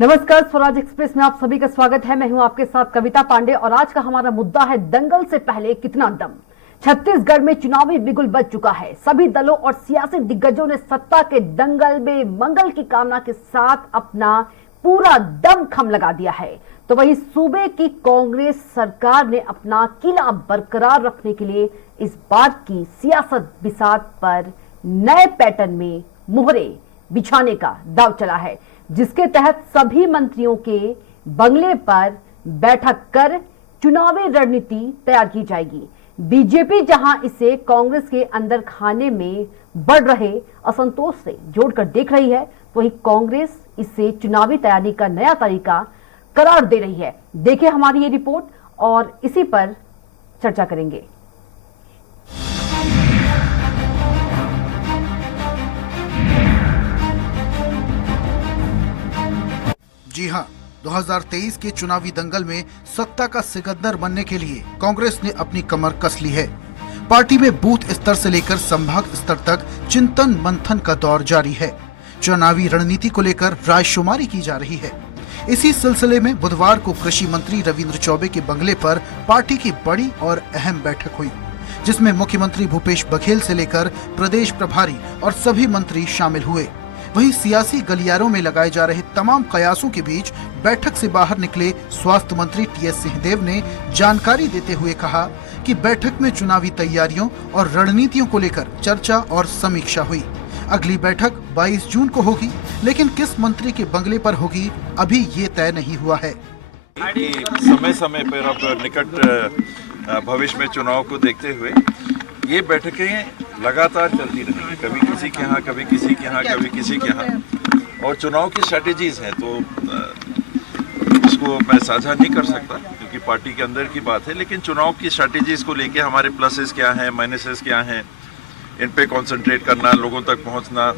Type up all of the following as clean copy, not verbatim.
नमस्कार, स्वराज एक्सप्रेस में आप सभी का स्वागत है। मैं हूं आपके साथ कविता पांडे और आज का हमारा मुद्दा है दंगल से पहले कितना दम। छत्तीसगढ़ में चुनावी बिगुल बज चुका है। सभी दलों और सियासी दिग्गजों ने सत्ता के दंगल में मंगल की कामना के साथ अपना पूरा दम खम लगा दिया है। तो वहीं सूबे की कांग्रेस सरकार ने अपना किला बरकरार रखने के लिए इस बार की सियासत बिसात पर नए पैटर्न में मुहरे बिछाने का दांव चला है, जिसके तहत सभी मंत्रियों के बंगले पर बैठक कर चुनावी रणनीति तैयार की जाएगी। बीजेपी जहां इसे कांग्रेस के अंदर खाने में बढ़ रहे असंतोष से जोड़कर देख रही है, वहीं कांग्रेस इसे चुनावी तैयारी का नया तरीका करार दे रही है। देखिए हमारी ये रिपोर्ट और इसी पर चर्चा करेंगे। जी हां, 2023 के चुनावी दंगल में सत्ता का सिकंदर बनने के लिए कांग्रेस ने अपनी कमर कस ली है। पार्टी में बूथ स्तर से लेकर संभाग स्तर तक चिंतन मंथन का दौर जारी है। चुनावी रणनीति को लेकर रायशुमारी की जा रही है। इसी सिलसिले में बुधवार को कृषि मंत्री रविंद्र चौबे के बंगले पर पार्टी की बड़ी और अहम बैठक हुई, जिसमें मुख्यमंत्री भूपेश बघेल से लेकर प्रदेश प्रभारी और सभी मंत्री शामिल हुए। वहीं सियासी गलियारों में लगाए जा रहे तमाम कयासों के बीच बैठक से बाहर निकले स्वास्थ्य मंत्री टीएस सिंहदेव ने जानकारी देते हुए कहा कि बैठक में चुनावी तैयारियों और रणनीतियों को लेकर चर्चा और समीक्षा हुई। अगली बैठक 22 जून को होगी, लेकिन किस मंत्री के बंगले पर होगी अभी ये तय नहीं हुआ है। समय समय पर अब निकट भविष्य में चुनाव को देखते हुए ये बैठकें लगातार चलती रहेंगी, कभी किसी के यहाँ, कभी किसी के यहाँ, कभी किसी के यहाँ। और चुनाव की स्ट्रैटेजीज हैं, तो इसको मैं साझा नहीं कर सकता क्योंकि पार्टी के अंदर की बात है, लेकिन चुनाव की स्ट्रैटेजीज को लेके हमारे प्लसेस क्या हैं, माइनसेस क्या हैं, इन पे कंसंट्रेट करना, लोगों तक पहुंचना,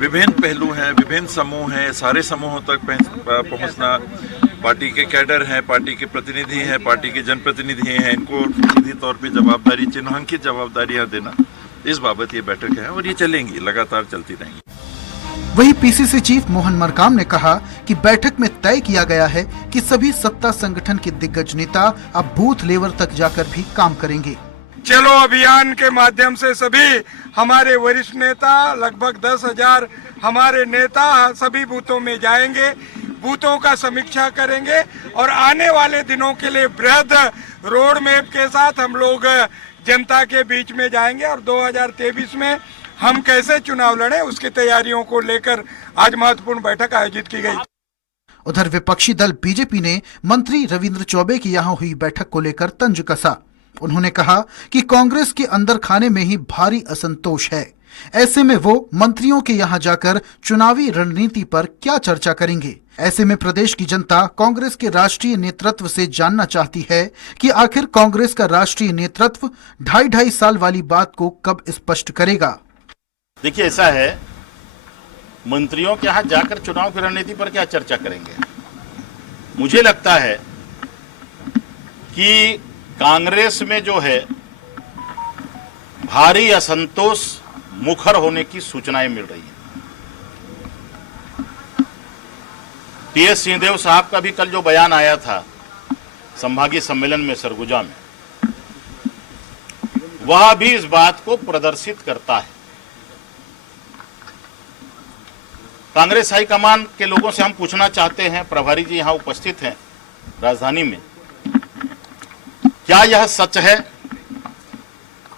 विभिन्न पहलू हैं, विभिन्न समूह हैं, सारे समूहों तक पहुंचना, पार्टी के कैडर हैं, पार्टी के प्रतिनिधि हैं, पार्टी के जनप्रतिनिधि हैं, इनको सीधी तौर पे जवाबदारी, चिन्हांकित जवाबदारियां देना, इस बाबत ये बैठक है और ये चलेंगी, लगातार चलती रहेंगी। वहीं पीसीसी चीफ मोहन मरकाम ने कहा कि बैठक में तय किया गया है कि सभी सत्ता संगठन के दिग्गज नेता अब बूथ लेवल तक जाकर भी काम करेंगे। चलो अभियान के माध्यम से सभी हमारे वरिष्ठ नेता, लगभग 10,000 हमारे नेता सभी बूथों में जाएंगे, बूथों का समीक्षा करेंगे और आने वाले दिनों के लिए बृहद रोड मैप के साथ हम लोग जनता के बीच में जाएंगे और 2023 में हम कैसे चुनाव लड़े उसकी तैयारियों को लेकर आज महत्वपूर्ण बैठक आयोजित की गई। उधर विपक्षी दल बीजेपी ने मंत्री रविंद्र चौबे की यहां हुई बैठक को लेकर तंज कसा। उन्होंने कहा कि कांग्रेस के अंदर खाने में ही भारी असंतोष है, ऐसे में वो मंत्रियों के यहां जाकर चुनावी रणनीति पर क्या चर्चा करेंगे। ऐसे में प्रदेश की जनता कांग्रेस के राष्ट्रीय नेतृत्व से जानना चाहती है कि आखिर कांग्रेस का राष्ट्रीय नेतृत्व 2.5 साल वाली बात को कब स्पष्ट करेगा। देखिए, ऐसा है, मंत्रियों के यहाँ जाकर चुनाव की रणनीति पर क्या चर्चा करेंगे। मुझे लगता है कि कांग्रेस में जो है भारी असंतोष मुखर होने की सूचनाएं मिल रही है। टीएस सिंहदेव साहब का भी कल जो बयान आया था संभागीय सम्मेलन में सरगुजा में, वह भी इस बात को प्रदर्शित करता है। कांग्रेस हाईकमान के लोगों से हम पूछना चाहते हैं, प्रभारी जी यहां उपस्थित हैं राजधानी में, क्या यह सच है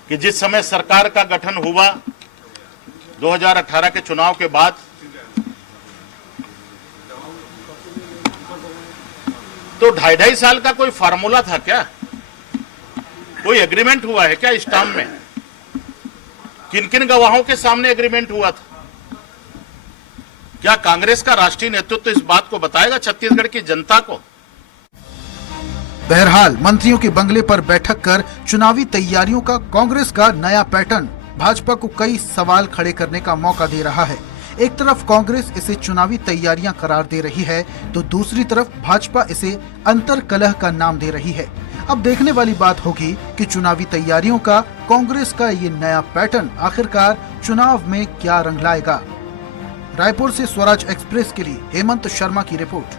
कि जिस समय सरकार का गठन हुआ 2018 के चुनाव के बाद, तो 2.5 साल का कोई फार्मूला था क्या? कोई एग्रीमेंट हुआ है क्या स्टाम्प में? किन किन गवाहों के सामने एग्रीमेंट हुआ था? क्या कांग्रेस का राष्ट्रीय नेतृत्व इस बात को बताएगा छत्तीसगढ़ की जनता को? बहरहाल मंत्रियों के बंगले पर बैठक कर चुनावी तैयारियों का कांग्रेस का नया पैटर्न भाजपा को कई सवाल खड़े करने का मौका दे रहा है। एक तरफ कांग्रेस इसे चुनावी तैयारियां करार दे रही है, तो दूसरी तरफ भाजपा इसे अंतर कलह का नाम दे रही है। अब देखने वाली बात होगी कि चुनावी तैयारियों का कांग्रेस का ये नया पैटर्न आखिरकार चुनाव में क्या रंग लाएगा। रायपुर से स्वराज एक्सप्रेस के लिए हेमंत शर्मा की रिपोर्ट।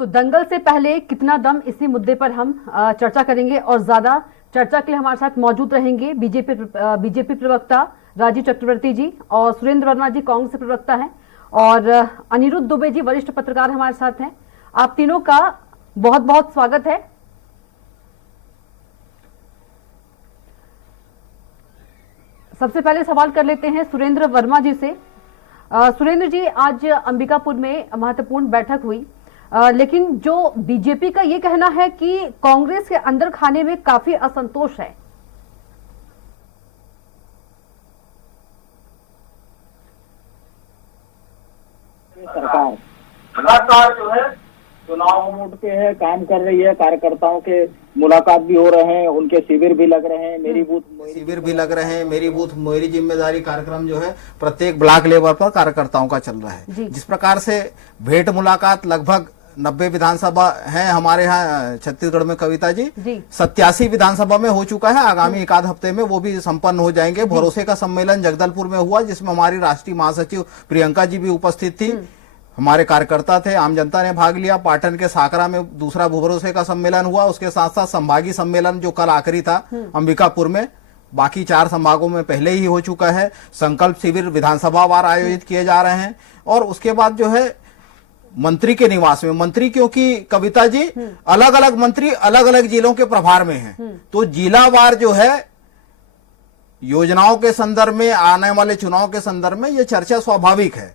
तो दंगल से पहले कितना दम, इसी मुद्दे पर हम चर्चा करेंगे और ज्यादा चर्चा के लिए हमारे साथ मौजूद रहेंगे बीजेपी प्रवक्ता राजीव चक्रवर्ती जी और सुरेंद्र वर्मा जी कांग्रेस के प्रवक्ता हैं और अनिरुद्ध दुबे जी वरिष्ठ पत्रकार हमारे साथ हैं। आप तीनों का बहुत बहुत स्वागत है। सबसे पहले सवाल कर लेते हैं सुरेंद्र वर्मा जी से। सुरेंद्र जी, आज अंबिकापुर में महत्वपूर्ण बैठक हुई, लेकिन जो बीजेपी का ये कहना है कि कांग्रेस के अंदर खाने में काफी असंतोष है। सरकार लगातार जो है चुनाव मोड पे है, काम कर रही है, कार्यकर्ताओं के मुलाकात भी हो रहे हैं, उनके शिविर भी लग रहे हैं, मेरी बूथ मेरी जिम्मेदारी कार्यक्रम जो है प्रत्येक ब्लॉक लेवल पर कार्यकर्ताओं का चल रहा है। जिस प्रकार से भेंट मुलाकात लगभग 90 विधानसभा है हमारे यहाँ छत्तीसगढ़ में कविता जी 87 विधानसभा में हो चुका है। आगामी एक आध हफ्ते में वो भी संपन्न हो जाएंगे। भरोसे का सम्मेलन जगदलपुर में हुआ, जिसमें हमारी राष्ट्रीय महासचिव प्रियंका जी भी उपस्थित थी, हमारे कार्यकर्ता थे, आम जनता ने भाग लिया। पाटन के साकरा में दूसरा भरोसे का सम्मेलन हुआ। उसके साथ साथ संभागीय सम्मेलन जो कल आखिरी था अंबिकापुर में, बाकी 4 संभागों में पहले ही हो चुका है। संकल्प शिविर विधानसभा वार आयोजित किए जा रहे हैं और उसके बाद जो है मंत्री के निवास में, मंत्री क्योंकि कविता जी अलग अलग मंत्री अलग अलग जिलों के प्रभार में हैं, तो जिलावार जो है योजनाओं के संदर्भ में, आने वाले चुनाव के संदर्भ में ये चर्चा स्वाभाविक है।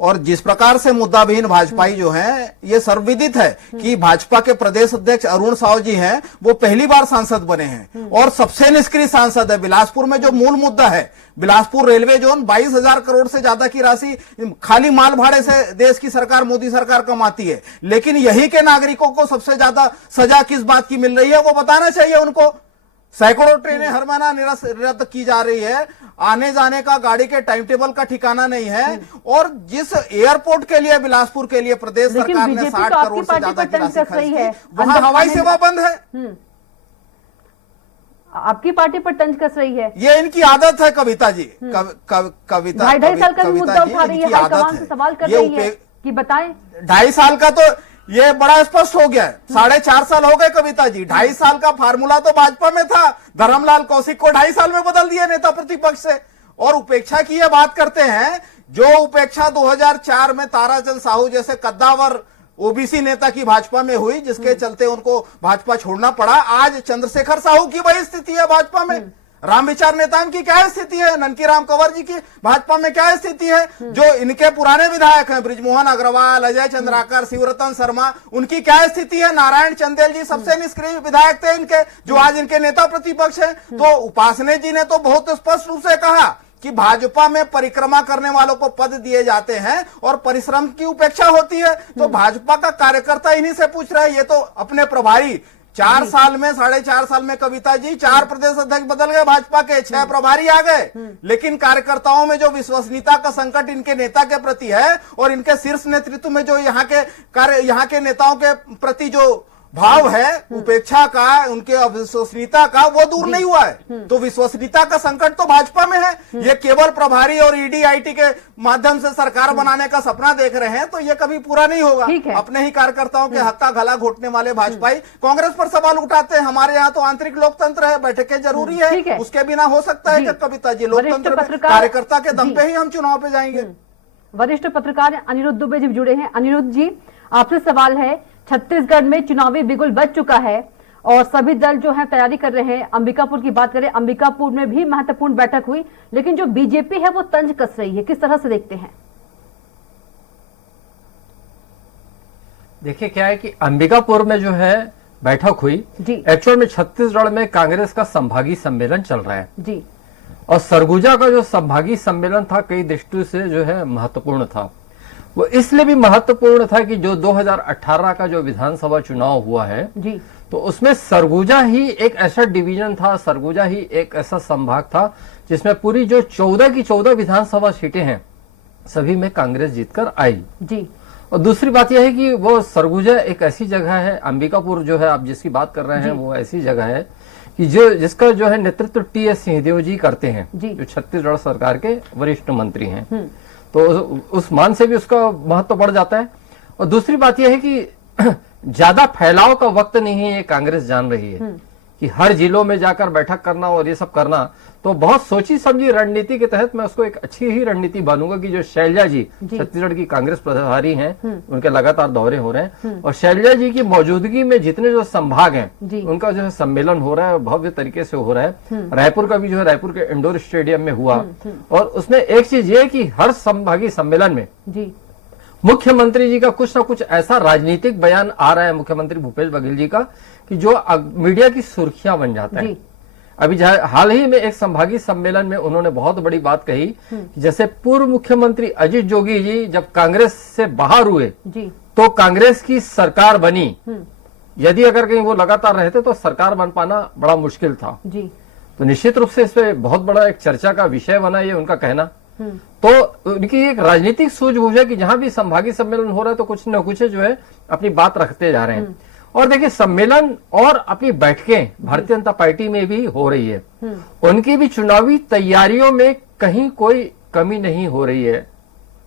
और जिस प्रकार से मुद्दाविहीन भाजपाई जो है, ये सर्वविदित है कि भाजपा के प्रदेश अध्यक्ष अरुण साव जी हैं, वो पहली बार सांसद बने हैं और सबसे निष्क्रिय सांसद है। बिलासपुर में जो मूल मुद्दा है, बिलासपुर रेलवे जोन 22,000 करोड़ से ज्यादा की राशि खाली माल भाड़े से देश की सरकार, मोदी सरकार कमाती है, लेकिन यही के नागरिकों को सबसे ज्यादा सजा किस बात की मिल रही है वो बताना चाहिए उनको। सैकड़ों ट्रेनें हर महीना रद्द की जा रही है, आने जाने का गाड़ी के टाइम टेबल का ठिकाना नहीं है, और जिस एयरपोर्ट के लिए, बिलासपुर के लिए प्रदेश सरकार ने 60 करोड़ से ज्यादा की राशि खर्च की, वहां हवाई सेवा बंद है। आपकी पार्टी पर तंज कस रही है, ये इनकी आदत है कविता जी। कविता 2.5 साल का मुद्दा उठा रही है, हाईकमान से सवाल कर रही है कि बताएं। 2.5 साल का तो ये बड़ा स्पष्ट हो गया है। 4.5 साल हो गए कविता जी। 2.5 साल का फार्मूला तो भाजपा में था, धर्मलाल कौशिक को 2.5 साल में बदल दिया नेता प्रतिपक्ष से। और उपेक्षा की ये बात करते हैं, जो उपेक्षा 2004 में ताराचंद साहू जैसे कद्दावर ओबीसी नेता की भाजपा में हुई, जिसके चलते उनको भाजपा छोड़ना पड़ा, आज चंद्रशेखर साहू की वही स्थिति है भाजपा में। रामविचार नेताओं की क्या स्थिति है, ननकी राम कंवर जी की भाजपा में क्या स्थिति है, जो इनके पुराने विधायक हैं ब्रिजमोहन अग्रवाल, अजय चंद्राकर, शिवरतन शर्मा, उनकी क्या स्थिति है। नारायण चंदेल जी सबसे निष्क्रिय विधायक थे इनके, जो आज इनके नेता प्रतिपक्ष हैं। तो उपासने जी ने तो बहुत स्पष्ट रूप से कहा कि भाजपा में परिक्रमा करने वालों को पद दिए जाते हैं और परिश्रम की उपेक्षा होती है। तो भाजपा का कार्यकर्ता इन्हीं से पूछ रहे हैं। ये तो अपने प्रभारी 4 साल में, 4.5 साल में कविता जी 4 प्रदेश अध्यक्ष बदल गए, भाजपा के 6 प्रभारी आ गए, लेकिन कार्यकर्ताओं में जो विश्वसनीयता का संकट इनके नेता के प्रति है और इनके शीर्ष नेतृत्व में जो यहाँ के नेताओं के प्रति जो भाव है, उपेक्षा का, उनके अविश्वसनीयता का, वो दूर नहीं हुआ है। तो विश्वसनीयता का संकट तो भाजपा में है। ये केवल प्रभारी और ईडी आईटी के माध्यम से सरकार बनाने का सपना देख रहे हैं, तो ये कभी पूरा नहीं होगा। अपने ही कार्यकर्ताओं के हक का गला घोटने वाले भाजपाई कांग्रेस पर सवाल उठाते हैं। हमारे यहाँ तो आंतरिक लोकतंत्र है, बैठकें जरूरी है, उसके बिना हो सकता है क्या कविता जी? लोकतंत्र में कार्यकर्ता के दम पे ही हम चुनाव पे जाएंगे। वरिष्ठ पत्रकार अनिरुद्ध दुबे जी जुड़े हैं। अनिरुद्ध जी, आपसे सवाल है, छत्तीसगढ़ में चुनावी बिगुल बज चुका है और सभी दल जो है तैयारी कर रहे हैं। अंबिकापुर की बात करें, अंबिकापुर में भी महत्वपूर्ण बैठक हुई, लेकिन जो बीजेपी है वो तंज कस रही है, किस तरह से देखते हैं? देखिए, क्या है कि अंबिकापुर में जो है बैठक हुई, एक्चुअल में छत्तीसगढ़ में कांग्रेस का संभागीय सम्मेलन चल रहा है जी, और सरगुजा का जो संभागीय सम्मेलन था कई दृष्टि से जो है महत्वपूर्ण था। वो इसलिए भी महत्वपूर्ण था कि जो 2018 का जो विधानसभा चुनाव हुआ है जी, तो उसमें सरगुजा ही एक ऐसा डिवीजन था, सरगुजा ही एक ऐसा संभाग था जिसमें पूरी जो 14 की 14 विधानसभा सीटें हैं सभी में कांग्रेस जीतकर आई जी। और दूसरी बात यह है कि वो सरगुजा एक ऐसी जगह है, अंबिकापुर जो है आप जिसकी बात कर रहे हैं वो ऐसी जगह है कि जिसका जो है नेतृत्व टीएस सिंहदेव जी करते हैं, जी। जो छत्तीसगढ़ सरकार के वरिष्ठ मंत्री हैं, तो उस मान से भी उसका महत्व बढ़ जाता है। और दूसरी बात यह है कि ज्यादा फैलाव का वक्त नहीं है, ये कांग्रेस जान रही है कि हर जिलों में जाकर बैठक करना और ये सब करना, तो बहुत सोची समझी रणनीति के तहत मैं उसको एक अच्छी ही रणनीति मानूंगा कि जो शैलजा जी छत्तीसगढ़ की कांग्रेस प्रभारी हैं, उनके लगातार दौरे हो रहे हैं और शैलजा जी की मौजूदगी में जितने जो संभाग हैं उनका जो है सम्मेलन हो रहा है, भव्य तरीके से हो रहा है। रायपुर का भी जो है रायपुर के इंडोर स्टेडियम में हुआ और उसमें एक चीज ये कि हर संभागीय सम्मेलन में मुख्यमंत्री जी का कुछ ना कुछ ऐसा राजनीतिक बयान आ रहा है, मुख्यमंत्री भूपेश बघेल जी का, कि जो मीडिया की सुर्खियां बन जाता है। अभी हाल ही में एक संभागीय सम्मेलन में उन्होंने बहुत बड़ी बात कही कि जैसे पूर्व मुख्यमंत्री अजीत जोगी जी जब कांग्रेस से बाहर हुए तो कांग्रेस की सरकार बनी, यदि अगर कहीं वो लगातार रहते तो सरकार बन पाना बड़ा मुश्किल था। तो निश्चित रूप से इस पे बहुत बड़ा एक चर्चा का विषय बना ये उनका कहना। तो उनकी एक राजनीतिक सूझबूझ है कि जहां भी संभागीय सम्मेलन हो रहा है तो कुछ न कुछ जो है अपनी बात रखते जा रहे हैं। और देखिए सम्मेलन और अपनी बैठकें भारतीय जनता पार्टी में भी हो रही है, उनकी भी चुनावी तैयारियों में कहीं कोई कमी नहीं हो रही है,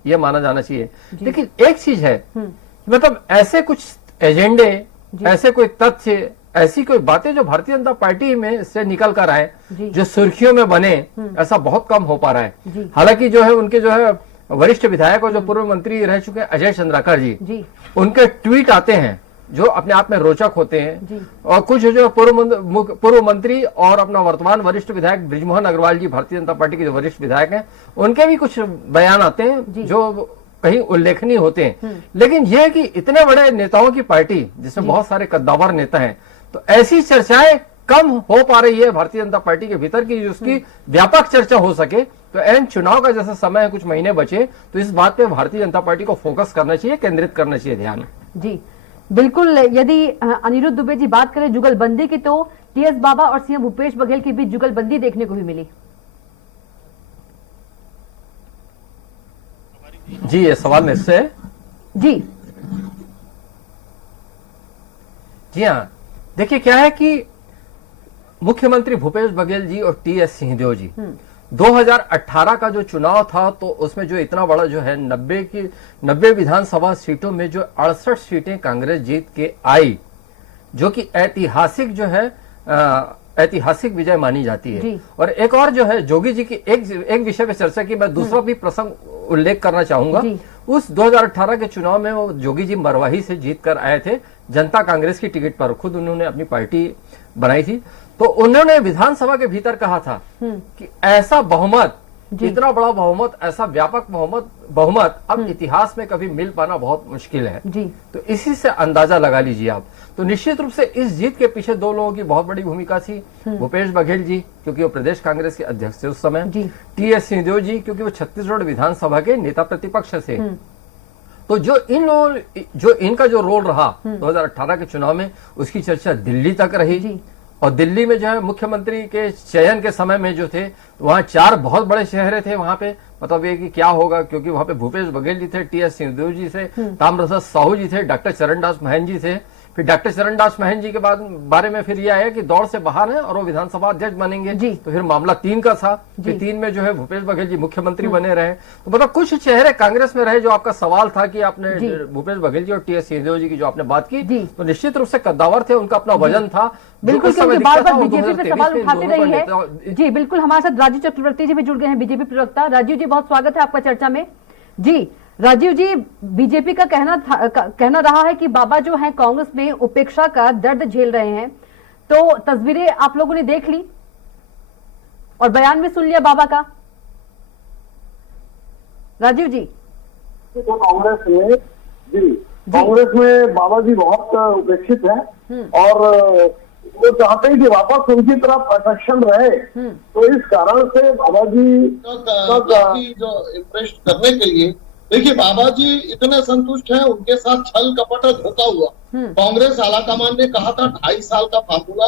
यह माना जाना चाहिए। लेकिन एक चीज है, मतलब ऐसे कुछ एजेंडे, ऐसे कोई तथ्य, ऐसी कोई बातें जो भारतीय जनता पार्टी में से निकल कर आए, जो सुर्खियों में बने, ऐसा बहुत कम हो पा रहा है। हालांकि जो है उनके जो है वरिष्ठ विधायक और जो पूर्व मंत्री रह चुके हैं अजय चंद्राकर जी, उनके ट्वीट आते हैं जो अपने आप में रोचक होते हैं। और कुछ जो पूर्व मंत्री और अपना वर्तमान वरिष्ठ विधायक बृजमोहन अग्रवाल जी, भारतीय जनता पार्टी के जो वरिष्ठ विधायक हैं, उनके भी कुछ बयान आते हैं जो कहीं उल्लेखनीय होते हैं। लेकिन यह कि इतने बड़े नेताओं की पार्टी जिसमें बहुत सारे कद्दावर नेता हैं, तो ऐसी चर्चाएं कम हो पा रही है भारतीय जनता पार्टी के भीतर की उसकी व्यापक चर्चा हो सके। तो एन चुनाव का जैसा समय है, कुछ महीने बचे, तो इस बात पे भारतीय जनता पार्टी को फोकस करना चाहिए, केंद्रित करना चाहिए ध्यान। जी बिल्कुल। यदि अनिरुद्ध दुबे जी बात करें जुगलबंदी की, तो टीएस बाबा और सीएम भूपेश बघेल के बीच जुगलबंदी देखने को भी मिली। जी ये सवाल में से जी हाँ, देखिए क्या है कि मुख्यमंत्री भूपेश बघेल जी और टीएस सिंहदेव जी 2018 का जो चुनाव था, तो उसमें जो इतना बड़ा जो है 90 विधानसभा सीटों में जो 68 सीटें कांग्रेस जीत के आई, जो कि ऐतिहासिक जो है ऐतिहासिक विजय मानी जाती है। और एक और जो है जोगी जी की एक विषय पे चर्चा की, मैं दूसरा भी प्रसंग उल्लेख करना चाहूंगा। उस 2018 के चुनाव में वो जोगी जी मरवाही से जीत कर आए थे जनता कांग्रेस की टिकट पर, खुद उन्होंने अपनी पार्टी बनाई थी। तो उन्होंने विधानसभा के भीतर कहा था कि ऐसा बहुमत, इतना बड़ा बहुमत, ऐसा व्यापक बहुमत अब इतिहास में कभी मिल पाना बहुत मुश्किल है। तो इसी से अंदाजा लगा लीजिए आप। तो निश्चित रूप से इस जीत के पीछे दो लोगों की बहुत बड़ी भूमिका थी। भूपेश बघेल जी क्योंकि वो प्रदेश कांग्रेस के अध्यक्ष थे उस समय, टीएस सिंहदेव जी क्योंकि वो छत्तीसगढ़ विधानसभा के नेता प्रतिपक्ष थे। तो जो इनका जो रोल रहा 2018 के चुनाव में, उसकी चर्चा दिल्ली तक रही। और दिल्ली में जो है मुख्यमंत्री के चयन के समय में जो थे, वहां 4 बहुत बड़े चेहरे थे वहां पे, मतलब ये कि क्या होगा, क्योंकि वहां पे भूपेश बघेल जी थे, टीएस सिंहदेव जी थे, ताम्रध्वज साहू जी थे, डॉक्टर चरणदास महंत जी थे। फिर डॉक्टर चरणदास महंत जी के बारे में फिर यह आया कि दौड़ से बाहर है और वो विधानसभा अध्यक्ष बनेंगे। तो फिर मामला 3 का था, फिर 3 में जो है भूपेश बघेल जी मुख्यमंत्री बने रहे। तो मतलब कुछ चेहरे कांग्रेस में रहे। जो आपका सवाल था कि आपने भूपेश बघेल जी और टीएस सिंहदेव जी की जो आपने बात की, तो निश्चित रूप से कद्दावर थे, उनका अपना वजन था। बिल्कुल, बार बार बीजेपी पे सवाल उठाते रही है। जी बिल्कुल, हमारे साथ राजीव चक्रवर्ती जी भी जुड़ गए हैं, बीजेपी प्रवक्ता। राजीव जी बहुत स्वागत है आपका चर्चा में। जी राजीव जी, बीजेपी का कहना रहा है कि बाबा जो है कांग्रेस में उपेक्षा का दर्द झेल रहे हैं। तो तस्वीरें आप लोगों ने देख ली और बयान भी सुन लिया बाबा का। राजीव जी, तो कांग्रेस में बाबा जी बहुत उपेक्षित हैं और वो चाहते हैं कि वापस उनकी तरफ आकर्षण रहे। तो इस कारण से बाबा जी का जो इम्प्रेस करने के लिए, देखिए बाबा जी इतने संतुष्ट हैं, उनके साथ छल कपट धोखा हुआ। कांग्रेस आलाकमान ने कहा था 2.5 साल का फार्मूला,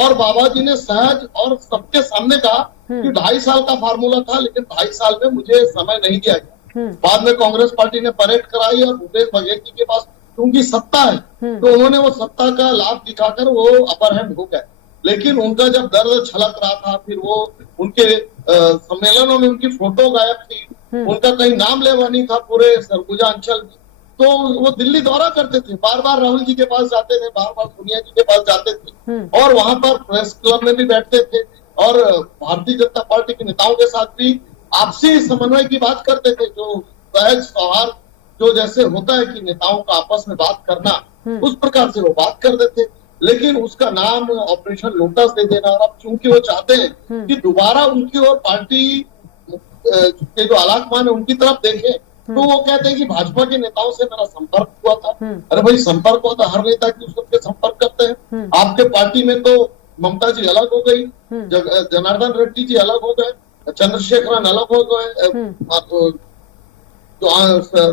और बाबा जी ने सहज और सबके सामने कहा कि 2.5 साल का फार्मूला था, लेकिन 2.5 साल में मुझे समय नहीं दिया गया। बाद में कांग्रेस पार्टी ने परेड कराई और भूपेश बघेल जी के पास क्योंकि सत्ता है, तो उन्होंने वो सत्ता का लाभ दिखाकर वो अपर हैंड हो गए। लेकिन उनका जब दर्द छलक रहा था, फिर वो उनके सम्मेलनों में उनकी फोटो गायब थी, उनका कहीं नाम लेवा नहीं था पूरे सरगुजा अंचल में। तो वो दिल्ली दौरा करते थे, बार बार राहुल जी के पास जाते थे, बार बार सोनिया जी के पास जाते थे, और वहां पर प्रेस क्लब में भी बैठते थे, और भारतीय जनता पार्टी के नेताओं के साथ भी आपसी समन्वय की बात करते थे, जो सहज सौहार्द जो जैसे होता है कि नेताओं का आपस में बात करना, उस प्रकार से वो बात करते थे। लेकिन उसका नाम ऑपरेशन लोटस दे देना, और अब चूंकि वो चाहते हैं कि दोबारा उनकी और पार्टी के जो आलाकमान है उनकी तरफ देखें, तो वो कहते हैं कि भाजपा के नेताओं से मेरा संपर्क हुआ था। अरे भाई, संपर्क हुआ था, हर नेता की उसके संपर्क करते हैं। आपके पार्टी में तो ममता जी अलग हो गई, जनार्दन रेड्डी जी अलग हो गए, चंद्रशेखरन अलग हो गए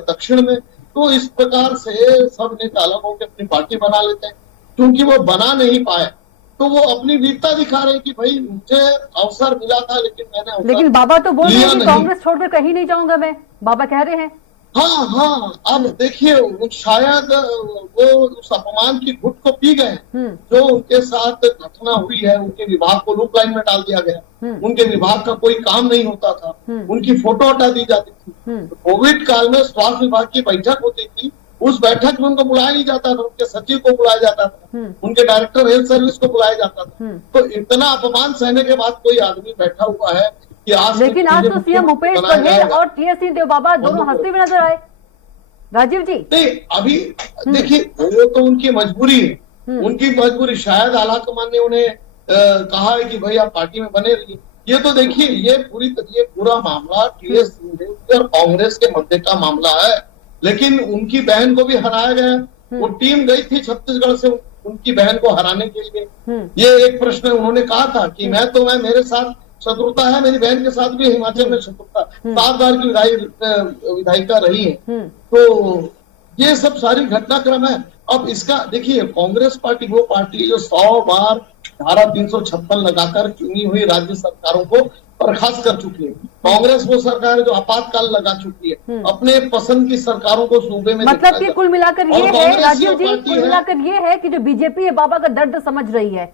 दक्षिण में। तो इस प्रकार से सब नेता अलग होकर अपनी पार्टी बना लेते हैं। क्योंकि वो बना नहीं पाए तो वो अपनी वीरता दिखा रहे कि भाई मुझे अवसर मिला था, लेकिन बाबा तो बोल रहे हैं कि कांग्रेस छोड़कर कहीं नहीं जाऊंगा मैं, बाबा कह रहे हैं। हाँ, अब देखिए, शायद वो उस अपमान की घुट को पी गए, जो उनके साथ घटना हुई है। उनके विभाग को लूप लाइन में डाल दिया गया, उनके विभाग का कोई काम नहीं होता था, उनकी फोटो हटा दी जाती थी। कोविड काल में स्वास्थ्य विभाग की बैठक होती थी, उस बैठक में उनको बुलाया नहीं जाता था, उनके सचिव को बुलाया जाता था, उनके डायरेक्टर हेल्थ सर्विस को बुलाया जाता था। तो इतना अपमान सहने के बाद कोई आदमी बैठा हुआ है कि आज, लेकिन आज तो सीएम भूपेश बघेल और टीएस सिंहदेव बाबा दोनों हंसते हुए नजर आए। राजीव जी, नहीं, अभी देखिए, वो तो उनकी मजबूरी है, उनकी मजबूरी। शायद आलाकमान ने उन्हें कहा है कि भाई आप पार्टी में बने रहिए। ये तो देखिए, ये पूरा मामला टीएस सिंहदेव और कांग्रेस के मध्य का मामला है। लेकिन उनकी बहन को भी हराया गया, वो टीम गई थी छत्तीसगढ़ से उनकी बहन को हराने के लिए। ये एक प्रश्न उन्होंने कहा था कि मेरे साथ शत्रुता है, मेरी बहन के साथ भी हिमाचल में शत्रुता, 7 बार की विधायिका रही है। तो ये सब सारी घटनाक्रम है। अब इसका देखिए, कांग्रेस पार्टी वो पार्टी जो 100 बार धारा 356 लगाकर चुनी हुई राज्य सरकारों को बर्खास्त कर चुकी है। कांग्रेस वो सरकार है जो आपातकाल लगा चुकी है, अपने पसंद की सरकारों को सूबे में। मतलब कि कुल मिलाकर ये है राजीव जी, कुल मिलाकर ये है कि जो बीजेपी है बाबा का दर्द समझ रही है।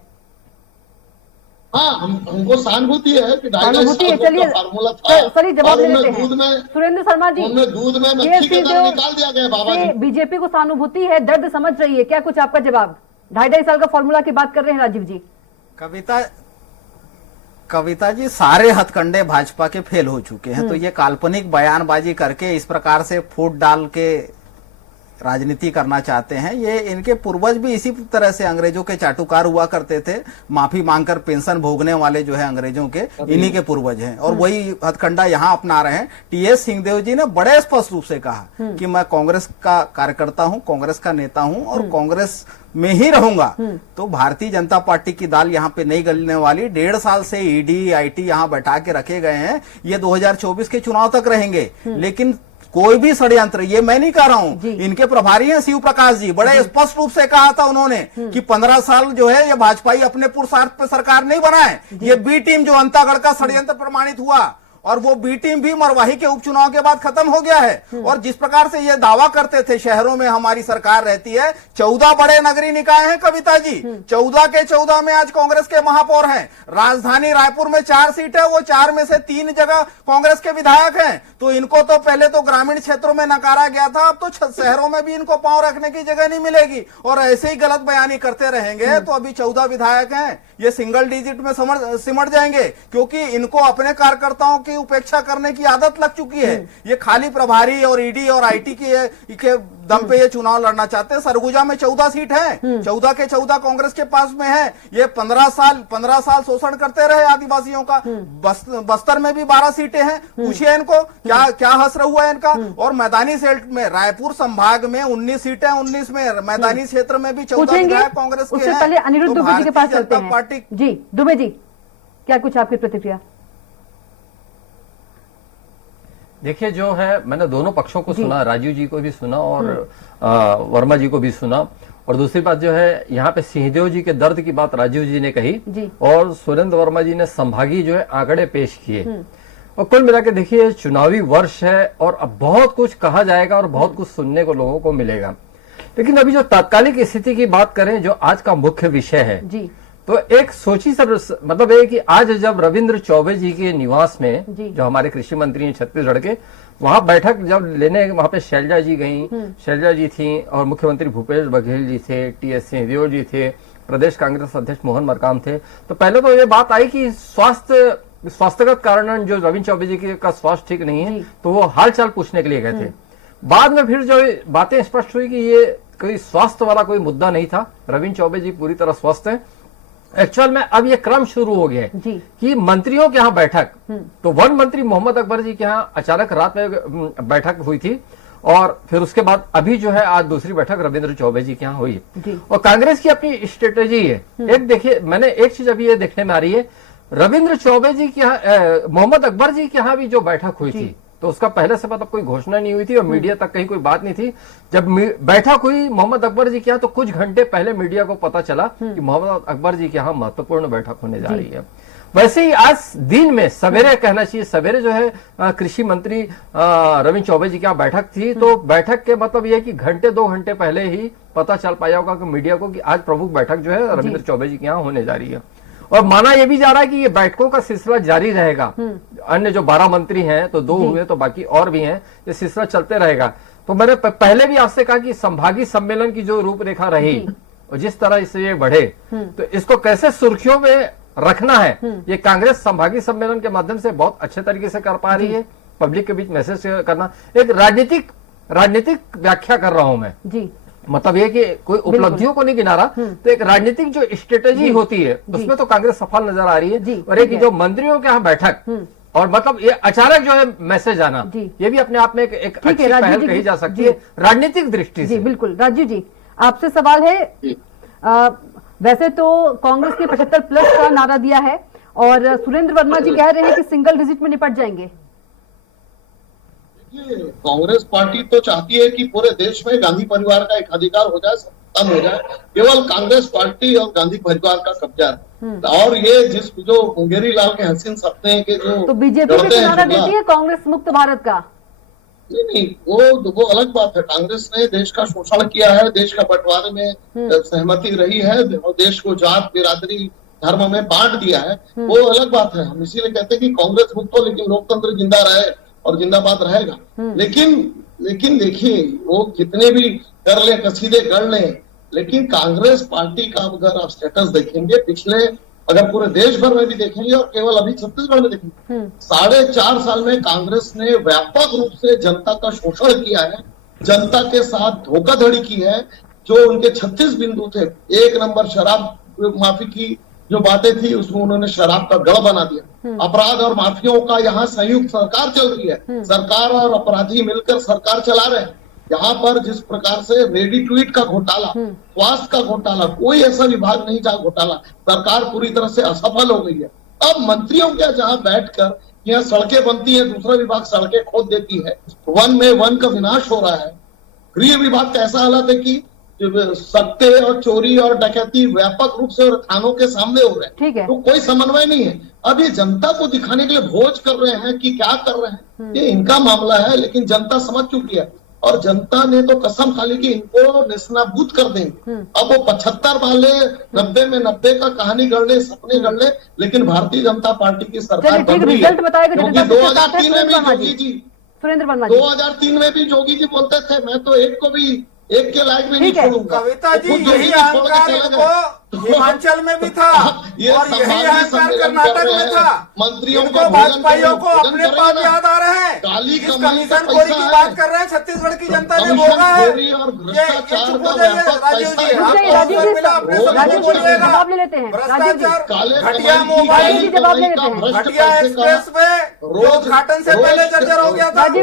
हाँ, हमको सहानुभूति है कि चलिए फार्मूला था, सर जवाब दे देते हैं। दूध में सुरेंद्र शर्मा जी, दूध में मक्खी की तरह निकाल दिया गया बाबा जी। बीजेपी को सहानुभूति है, दर्द समझ रही है, क्या कुछ आपका जवाब? 2.5 साल का फॉर्मूला की बात कर रहे हैं राजीव जी। कविता जी, सारे हथकंडे भाजपा के फेल हो चुके हैं। तो ये काल्पनिक बयानबाजी करके इस प्रकार से फूट डाल के राजनीति करना चाहते हैं। ये इनके पूर्वज भी इसी तरह से अंग्रेजों के चाटुकार हुआ करते थे, माफी मांगकर पेंशन भोगने वाले जो है अंग्रेजों के, इन्हीं के पूर्वज हैं, और वही हथकंडा यहाँ अपना रहे हैं। टीएस सिंहदेव जी ने बड़े स्पष्ट रूप से कहा कि मैं कांग्रेस का कार्यकर्ता हूँ, कांग्रेस का नेता हूँ और कांग्रेस में ही रहूंगा। तो भारतीय जनता पार्टी की दाल यहाँ पे नहीं गलने वाली। 1.5 साल से ईडी आईटी यहाँ बैठा के रखे गए हैं, ये 2024 के चुनाव तक रहेंगे। लेकिन कोई भी षड्यंत्र, ये मैं नहीं कह रहा हूं, इनके प्रभारी हैं शिव प्रकाश जी, बड़े स्पष्ट रूप से कहा था उन्होंने कि 15 साल जो है ये भाजपाई अपने पुरुषार्थ पे सरकार नहीं बनाए। ये बी टीम जो अंतागढ़ का षड्यंत्र प्रमाणित हुआ, और वो बी टीम भी मरवाही के उपचुनाव के बाद खत्म हो गया है। और जिस प्रकार से ये दावा करते थे शहरों में हमारी सरकार रहती है, 14 बड़े नगरीय निकाय हैं कविता जी, 14 के 14 में आज कांग्रेस के महापौर हैं। राजधानी रायपुर में 4 सीट है, वो 4 में से 3 जगह कांग्रेस के विधायक हैं। तो इनको तो पहले तो ग्रामीण क्षेत्रों में नकारा गया था, अब तो शहरों में भी इनको पांव रखने की जगह नहीं मिलेगी। और ऐसे ही गलत बयानी करते रहेंगे तो अभी 14 विधायक हैं, ये सिंगल डिजिट में सिमट जाएंगे, क्योंकि इनको अपने कार्यकर्ताओं की उपेक्षा करने की आदत लग चुकी है। ये खाली प्रभारी और ईडी और आईटी के दम पे ये चुनाव लड़ना चाहते हैं। सरगुजा में 14 सीट है, 14 के 14 कांग्रेस के पास में है। ये 15 साल शोषण करते रहे आदिवासियों का। बस्तर में भी 12 सीटें हैं, पूछिए इनको क्या हसर हुआ है इनका। और मैदानी क्षेत्र में रायपुर संभाग में 19 सीटें, 19 में मैदानी क्षेत्र में भी 14 विधायक कांग्रेस के हैं। पहले अनिरुद्ध दुबे जी के पास चलते हैं। जी दुबे जी, क्या कुछ आपकी प्रतिक्रिया? देखिए, जो है मैंने दोनों पक्षों को सुना, राजीव जी को भी सुना और वर्मा जी को भी सुना। और दूसरी बात जो है, यहाँ पे सिंहदेव जी के दर्द की बात राजीव जी ने कही और सुरेंद्र वर्मा जी ने संभागी जो है आंकड़े पेश किए। और कुल मिला के देखिए, चुनावी वर्ष है और अब बहुत कुछ कहा जाएगा और बहुत कुछ सुनने को लोगों को मिलेगा। लेकिन अभी जो तात्कालिक स्थिति की बात करें, जो आज का मुख्य विषय है, तो एक सोची सब मतलब है कि आज जब रविंद्र चौबे जी के निवास में जो हमारे कृषि मंत्री हैं छत्तीसगढ़ के, वहां बैठक जब लेने वहां पे शैलजा जी गई, शैलजा जी थी और मुख्यमंत्री भूपेश बघेल जी थे, टीएस सिंहदेव जी थे, प्रदेश कांग्रेस अध्यक्ष मोहन मरकाम थे। तो पहले तो ये बात आई कि स्वास्थ्यगत कारण जो रविंद्र चौबे जी का स्वास्थ्य ठीक नहीं है, तो वो हालचाल पूछने के लिए गए थे। बाद में फिर जो बातें स्पष्ट हुई कि ये कोई स्वास्थ्य वाला कोई मुद्दा नहीं था, रविंद्र चौबे जी पूरी तरह स्वस्थ हैं। एक्चुअल में अब ये क्रम शुरू हो गया है कि मंत्रियों के यहाँ बैठक, तो वन मंत्री मोहम्मद अकबर जी के यहाँ अचानक रात में बैठक हुई थी और फिर उसके बाद अभी जो है आज दूसरी बैठक रविंद्र चौबे जी के यहाँ हुई है। और कांग्रेस की अपनी स्ट्रेटेजी है। एक देखिए, मैंने एक चीज अभी ये देखने में आ रही है, रविंद्र चौबे जी के यहाँ, मोहम्मद अकबर जी के यहाँ भी जो बैठक हुई थी, तो उसका पहले से मतलब कोई घोषणा नहीं हुई थी और मीडिया तक कहीं कोई बात नहीं थी। जब बैठक हुई मोहम्मद अकबर जी के यहाँ, तो कुछ घंटे पहले मीडिया को पता चला कि मोहम्मद अकबर जी के यहाँ महत्वपूर्ण बैठक होने जा रही है। वैसे ही आज दिन में सवेरे कहना चाहिए, सवेरे जो है कृषि मंत्री रविंद्र चौबे जी के यहाँ बैठक थी, तो बैठक के मतलब ये कि घंटे 2 घंटे पहले ही पता चल पाया होगा कि मीडिया को कि आज प्रमुख बैठक जो है रविंद्र चौबे जी के यहाँ होने जा रही है। और माना यह भी जा रहा है कि ये बैठकों का सिलसिला जारी रहेगा। अन्य जो 12 मंत्री हैं तो 2 हुए, तो बाकी और भी हैं, ये सिलसिला चलते रहेगा। तो मैंने पहले भी आपसे कहा कि संभागीय सम्मेलन की जो रूपरेखा रही और जिस तरह से ये बढ़े, तो इसको कैसे सुर्खियों में रखना है, ये कांग्रेस संभागीय सम्मेलन के माध्यम से बहुत अच्छे तरीके से कर पा रही है। पब्लिक के बीच मैसेज करना, एक राजनीतिक व्याख्या कर रहा हूं मैं जी, मतलब ये कि कोई उपलब्धियों को नहीं गिना रहा, तो एक राजनीतिक जो स्ट्रेटेजी होती है उसमें तो कांग्रेस सफल नजर आ रही है। और एक जो मंत्रियों के यहाँ बैठक और मतलब ये अचानक जो है मैसेज आना, ये भी अपने आप में एक अच्छी पहल कही जा सकती है राजनीतिक दृष्टि से। बिल्कुल। राजीव जी, आपसे सवाल है, वैसे तो कांग्रेस ने 75+ का नारा दिया है और सुरेंद्र वर्मा जी कह रहे हैं कि सिंगल डिजिट में निपट जाएंगे। कांग्रेस पार्टी तो चाहती है कि पूरे देश में गांधी परिवार का एक अधिकार हो जाए, खत्म हो जाए, केवल कांग्रेस पार्टी और गांधी परिवार का कब्जा है। और ये जो मुंगेरी लाल के हसीन सपने के जो, तो बीजेपी भी नारा देती है कांग्रेस मुक्त भारत का। नहीं, वो अलग बात है। कांग्रेस ने देश का शोषण किया है, देश का बंटवारे में सहमति रही है और देश को जात बिरादरी धर्म में बांट दिया है, वो अलग बात है। हम इसीलिए कहते हैं कि कांग्रेस मुक्त हो, लेकिन लोकतंत्र जिंदा रहे और जिंदाबाद रहेगा। लेकिन देखिए, वो कितने भी कर ले, कसीदे कर ले, लेकिन कांग्रेस पार्टी का अगर आप स्टेटस देखेंगे, पिछले अगर पूरे देश भर में भी देखेंगे और केवल अभी छत्तीसगढ़ में देखेंगे, 4.5 साल में कांग्रेस ने व्यापक रूप से जनता का शोषण किया है, जनता के साथ धोखाधड़ी की है। जो उनके 36 बिंदु थे, 1 नंबर शराब माफी की जो बातें थी, उसमें उन्होंने शराब का गढ़ बना दिया। अपराध और माफियाओं का यहाँ संयुक्त सरकार चल रही है, सरकार और अपराधी मिलकर सरकार चला रहे हैं। यहाँ पर जिस प्रकार से रेडी टू ईट का घोटाला, स्वास्थ्य का घोटाला, कोई ऐसा विभाग नहीं जहाँ घोटाला, सरकार पूरी तरह से असफल हो गई है। अब मंत्रियों के जहाँ बैठकर यहाँ सड़कें बनती है, दूसरा विभाग सड़कें खोद देती है, वन में वन का विनाश हो रहा है। गृह विभाग का ऐसा हालत है कि सट्टे और चोरी और डकैती व्यापक रूप से और थानों के सामने हो रहे हैं, तो कोई समन्वय नहीं है। अब ये जनता को दिखाने के लिए भोज कर रहे हैं कि क्या कर रहे हैं, ये इनका मामला है, लेकिन जनता समझ चुकी है और जनता ने तो कसम खा ली कि इनको नेस्तनाबूद कर देंगे। अब वो 75 वाले 90 में 90 का कहानी गढ़ ले, सपने गढ़ ले, लेकिन भारतीय जनता पार्टी की सरकार बन रही है। क्योंकि 2003 में भी जोगी जी, सुरेंद्र वर्मा 2003 में भी जोगी जी बोलते थे, मैं तो एक के लायक भी नहीं छोड़ूंगा। कविता जी, यही अहंकार इनको हिमाचल में भी था और यही अहंकार कर्नाटक में था। मंत्रियों को भाजपाइयों को अपने पास याद आ रहे हैं। काली इस कमीशन खोरी की बात कर रहे हैं, छत्तीसगढ़ की जनता ने भोगा है। भ्रष्टाचार, घटिया मोबाइल, घटिया एक्सप्रेस वे उद्घाटन से पहले चर्चा हो गया था। ये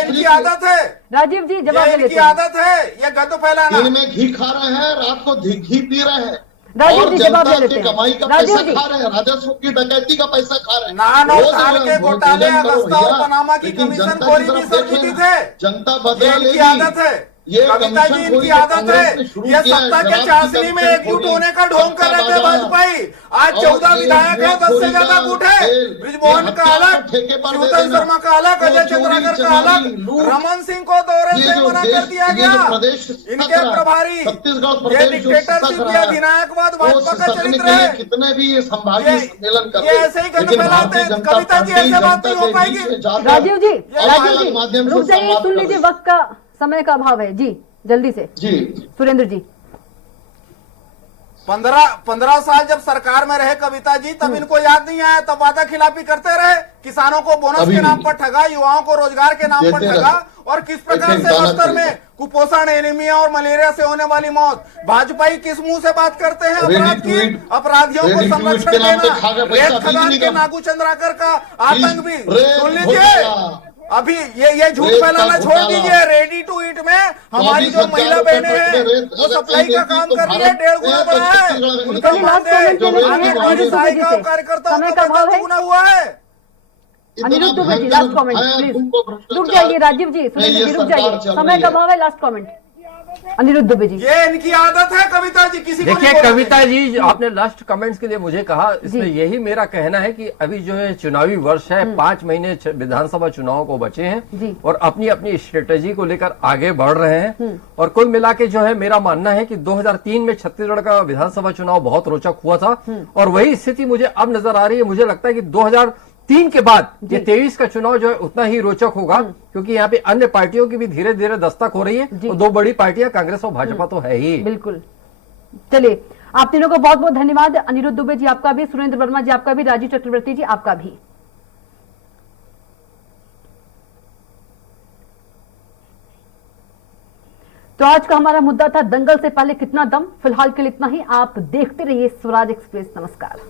इनकी आदत है। राजीव जी जवाब इनकी आदत है, ये गंद फैलाना। दिन में घी खा रहे हैं, रात को घी पी रहे हैं, राजीव जी जवाब ले लेते हैं। कमाई का पैसा खा रहे हैं, राजस्व की डकैती का पैसा खा रहे हैं। नान के घोटाले, अगस्ता और पनामा की कमीशन खोरी भी सब जीती थे। जनता बदला इनकी आदत है। ये कविता जी इनकी आदत है, ये सत्ता के चाशनी में एकजुट होने का ढोंग कर रहे थे वाजपेयी। आज 14 विधायक है, 10 से ज्यादा गुट है। ब्रिजमोहन का अलग, शिवतन शर्मा का अलग, अजय चंद्राकर का अलग, रमन सिंह को दौरे से मना कर दिया गया। इनके प्रभारी, ये डिक्टेटरशिप, ये अधिनायकवाद भाजपा का चरित्र है। कितने भी ये संभागीय सम्मेलन कर ये ऐसे ही गंद फैलाते हैं। कविता जी ऐसे बात नहीं हो पाएगी। राजीव जी रुक जाइए, सुन लीजिए, वक्त का, समय का अभाव है जी, जल्दी से जी सुरेंद्र जी। 15 साल जब सरकार में रहे कविता जी, तब इनको याद नहीं आया, तब वादा खिलाफी करते रहे, किसानों को बोनस के नाम पर ठगा, युवाओं को रोजगार के नाम पर ठगा, और किस प्रकार से बस्तर में कुपोषण, एनीमिया और मलेरिया से होने वाली मौत। भाजपा किस मुंह से बात करते हैं अपराध की, अपराधियों को संरक्षण देना, रेत खदान के नागू चंद्राकर का आतंक भी सुन लीजिए। अभी ये झूठ फैलाना छोड़ दीजिए। रेडी टू ईट में हमारी जो महिला बहनें हैं वो सप्लाई का काम कर रही है, 1.5 गुना बढ़ा है उनका कार्यकर्ताओं का वेतन गुना हुआ है। Anirudh Dubey ji last comment please. रुक जाइए राजीव जी, सुरेंद्र जी रुक जाइए, समय का अभाव है, लास्ट कमेंट अनिरुद्ध दुबे जी। ये इनकी आदत है कविता जी, किसी को देखिए कविता जी, आपने लास्ट कमेंट्स के लिए मुझे कहा, इसमें यही मेरा कहना है कि अभी जो है चुनावी वर्ष है, 5 महीने विधानसभा चुनाव को बचे हैं और अपनी अपनी स्ट्रेटेजी को लेकर आगे बढ़ रहे हैं। और कुल मिला के जो है मेरा मानना है कि 2003 में छत्तीसगढ़ का विधानसभा चुनाव बहुत रोचक हुआ था और वही स्थिति मुझे अब नजर आ रही है। मुझे लगता है कि 2003 के बाद ये 23 का चुनाव जो है उतना ही रोचक होगा, क्योंकि यहाँ पे अन्य पार्टियों की भी धीरे धीरे दस्तक हो रही है और 2 बड़ी पार्टियां कांग्रेस और भाजपा तो है ही। बिल्कुल। चलिए, आप तीनों को बहुत बहुत धन्यवाद। अनिरुद्ध दुबे जी आपका भी, सुरेंद्र वर्मा जी आपका भी, राजीव चक्रवर्ती जी आपका भी। तो आज का हमारा मुद्दा था दंगल से पहले कितना दम। फिलहाल के लिए इतना ही। आप देखते रहिए स्वराज एक्सप्रेस। नमस्कार।